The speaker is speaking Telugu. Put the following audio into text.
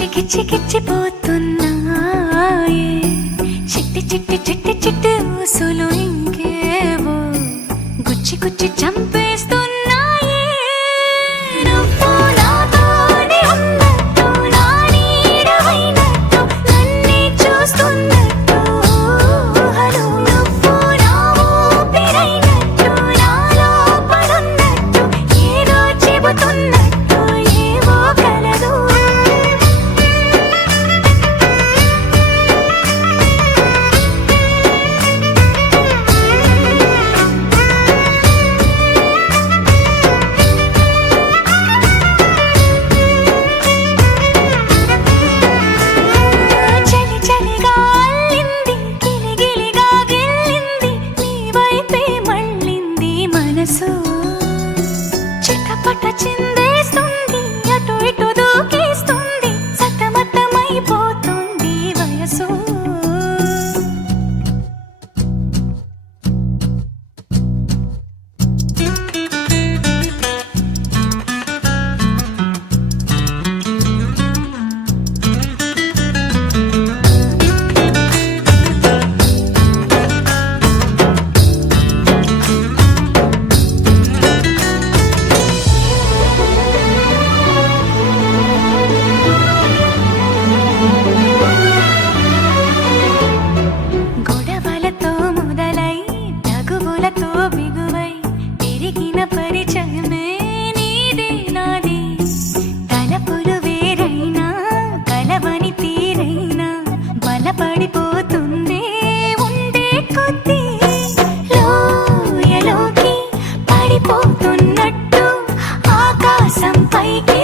గిచ్చిపోతున్నాయే చిట్టి చిట్టి చిట్టి చిట్టి ఊసులు ఇంకేవో గుచ్చి గుచ్చి చంపేస్తున్నాయే నువ్వు నాతోనే ఉన్నట్టు నా నీడవైనట్టు నన్నే చూస్తున్నట్టు ఊహలు నువ్వు నా ఊపిరైనట్టు నాలో పడున్నట్టు ఏదో చెబుతున్నట్టు ఏవో కలదు చిట్టపట చిందేస్తుంది అటు ఇటు దూకేస్తుంది సతమతమైపోతుంది వయసు బిగువై పెరిగిన పరిచయమే నీదే నాది తలపులు వేరైనా కలవని తీరైనా బలపడిపోతుందే ఉండే కొద్దీ లోయలోకి పడిపోతున్నట్టు ఆకాశం పైకి